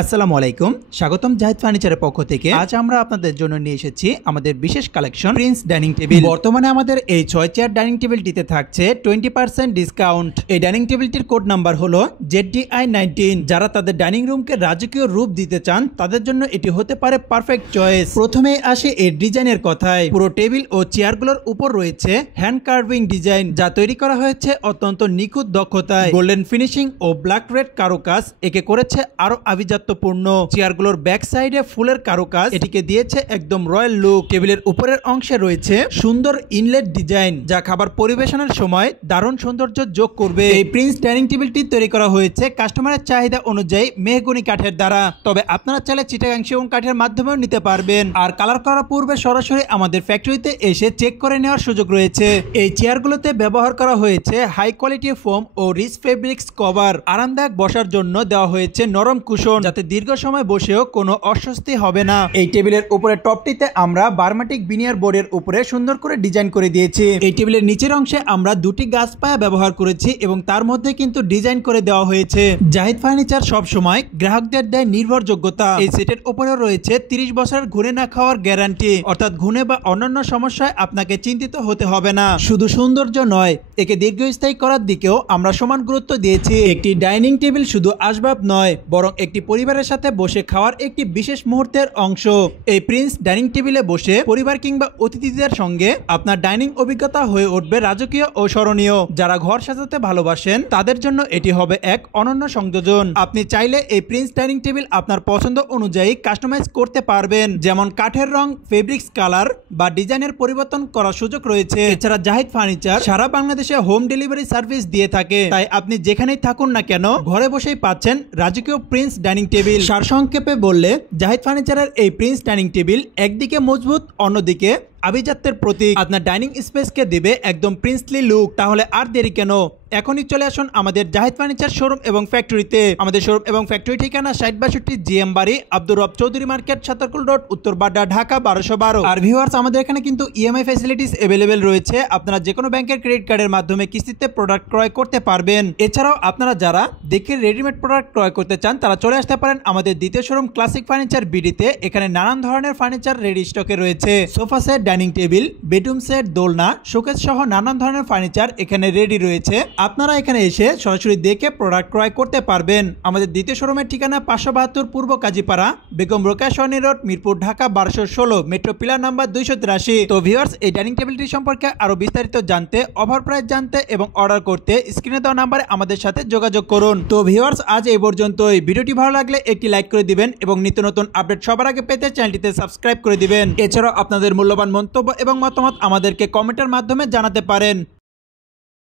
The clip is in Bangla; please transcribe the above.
আসসালামু আলাইকুম, স্বাগতম জাহিদ ফার্নিচারের পক্ষ থেকে। আজ আমরা আপনাদের জন্য নিয়ে এসেছি আমাদের বিশেষ কালেকশন প্রিন্স ডাইনিং টেবিল। বর্তমানে আমাদের এই 6 চেয়ার ডাইনিং টেবিলটিতে থাকছে 20% ডিসকাউন্ট। এই ডাইনিং টেবিলটির কোড নাম্বার হলো ZDI19। যারা তাদের ডাইনিং রুমকে রাজকীয় রূপ দিতে চান তাদের জন্য এটি হতে পারে পারফেক্ট চয়েস। প্রথমে আসে এর ডিজাইনের কথায়। পুরো টেবিল ও চেয়ারগুলোর উপর রয়েছে হ্যান্ড কার্ভিং ডিজাইন, যা তৈরি করা হয়েছে অত্যন্ত নিখুঁত দক্ষতায়। গোল্ডেন ফিনিশিং ও ব্ল্যাক রেড কারুকাজ একে করেছে আরো আভিজাত্যপূর্ণ। চেয়ারগুলোর ব্যাক সাইডে ফুলের কারুকাজ এটিকে দিয়েছে একদম রয়্যাল লুক। টেবিলের উপরের অংশে রয়েছে সুন্দর ইনলেট ডিজাইন, যা খাবার পরিবেশনের সময় দারুণ সৌন্দর্য যোগ করবে। এই প্রিন্স ডাইনিং টেবিলটি তৈরি করা হয়েছে কাস্টমারের চাহিদা অনুযায়ী মেহগনি কাঠের দ্বারা। তবে আপনারা চাইলে চিটাগাং সেগুন কাঠের মাধ্যমেও নিতে পারবেন। আর কালার করার পূর্বে সরাসরি আমাদের ফ্যাক্টরিতে এসে চেক করে নেওয়ার সুযোগ রয়েছে। এই চেয়ারগুলোতে ব্যবহার করা হয়েছে হাই কোয়ালিটি ফোম ও রিচ ফেব্রিক্স কভার। আরামদায়ক বসার জন্য দেওয়া হয়েছে নরম কুশন, যাতে দীর্ঘ সময় বসেও কোনো অস্বস্তি হবে না। এই টেবিলের উপরে টপটিতে আমরা বার্মাটিক বিনিয়ার বোর্ডের উপরে সুন্দর করে ডিজাইন করে দিয়েছি। এই টেবিলের নিচের অংশে আমরা দুটি গাছ পায়া ব্যবহার করেছি এবং তার মধ্যে কিন্তু ডিজাইন করে দেওয়া হয়েছে। জাহিদ ফার্নিচার সব সময় গ্রাহকদের দেয় নির্ভরযোগ্যতা। এই সেটের উপরে রয়েছে 30 বছরের ঘুরে না খাওয়ার গ্যারান্টি, অর্থাৎ ঘুনে বা অন্যান্য সমস্যায় আপনাকে চিন্তিত হতে হবে না। শুধু সৌন্দর্য নয়, একে দীর্ঘস্থায়ী করার দিকেও আমরা সমান গুরুত্ব দিয়েছি। একটি ডাইনিং টেবিল শুধু আসবাব নয়, বরং একটি পরিবারের সাথে বসে খাওয়ার একটি বিশেষ মুহূর্তের অংশ। এই প্রিন্স ডাইনিং টেবিলে বসে পরিবার কিংবা অতিথিদের সঙ্গে আপনার ডাইনিং অভিজ্ঞতা হয়ে উঠবে রাজকীয় ও স্মরণীয়। যারা ঘর সাজাতে ভালোবাসেন তাদের জন্য এটি হবে এক অনন্য সংযোজন। আপনি চাইলে এই প্রিন্স ডাইনিং টেবিল আপনার পছন্দ অনুযায়ী কাস্টমাইজ করতে পারবেন, যেমন কাঠের রং, ফেব্রিক্স কালার বা ডিজাইনের পরিবর্তন করার সুযোগ রয়েছে। এছাড়া জাহিদ ফার্নিচার সারা বাংলাদেশে হোম ডেলিভারি সার্ভিস দিয়ে থাকে, তাই আপনি যেখানেই থাকুন না কেন ঘরে বসেই পাচ্ছেন রাজকীয় প্রিন্স ডাইনিং টেবিল। সারসংক্ষেপে বললে জাহিদ ফার্নিচারের এই প্রিন্স ডাইনিং টেবিল একদিকে মজবুত, অন্যদিকে আভিজাত্যের প্রতীক। আপনার ডাইনিং স্পেসকে দেবে একদম প্রিন্সলি লুক। তাহলে আর দেরি কেন, এখনই চলে আসুন আমাদের জাহিদ ফার্নিচার শোরুম এবং ফ্যাক্টরিতে। আমাদের শোরুম এবং ফ্যাক্টরি ঠিকানা 6062 জিএম বাড়ি, আব্দুর রব চৌধুরী মার্কেট, সাতারকুল রোড, উত্তর বাড্ডা, ঢাকা 1212। আর ভিউয়ার্স, আমাদের এখানে কিন্তু ইএমআই ফ্যাসিলিটিস অ্যাভেলেবেল রয়েছে। আপনারা যে কোনো ব্যাংকের ক্রেডিট কার্ডের মাধ্যমে কিস্তিতে প্রোডাক্ট ক্রয় করতে পারবেন। এছাড়াও আপনারা যারা দেখে রেডিমেড প্রোডাক্ট ক্রয় করতে চান তারা চলে আসতে পারেন আমাদের দ্বিতীয় শোরুম ক্লাসিক ফার্নিচার বিডিতে। এখানে নানান ধরনের ফার্নিচার রেডি স্টকে রয়েছে। Sofa set, dining table, bedroom set, দোলনা, শোকেস সহ নানান ধরনের ফার্নিচার এখানে রেডি রয়েছে। আপনারা এখানে এসে সরাসরি দেখে প্রোডাক্ট ক্রয় করতে পারবেন। আমাদের দ্বিতীয় শোরুমের ঠিকানা 572 পূর্ব Kazipara, Begum Rokeya Sarani road, Mirpur, Dhaka 1216, metro pillar number 283। তো ভিউয়ার্স, এই ডাইনিং টেবিলটি সম্পর্কে আরো বিস্তারিত জানতে, ওভার প্রাইস জানতে এবং অর্ডার করতে স্ক্রিনে দেওয়া নাম্বারে আমাদের সাথে যোগাযোগ করুন। তো ভিউয়ার্স, আজ এই পর্যন্তই। ভিডিওটি ভালো লাগলে একটি লাইক করে দিবেন এবং নিত্য নতুন আপডেট সবার আগে পেতে চ্যানেলটিতে সাবস্ক্রাইব করে দিবেন। এছাড়াও আপনাদের মূল্যবান মন্তব্য এবং মতামত আমাদেরকে কমেন্টের মাধ্যমে জানাতে পারেন।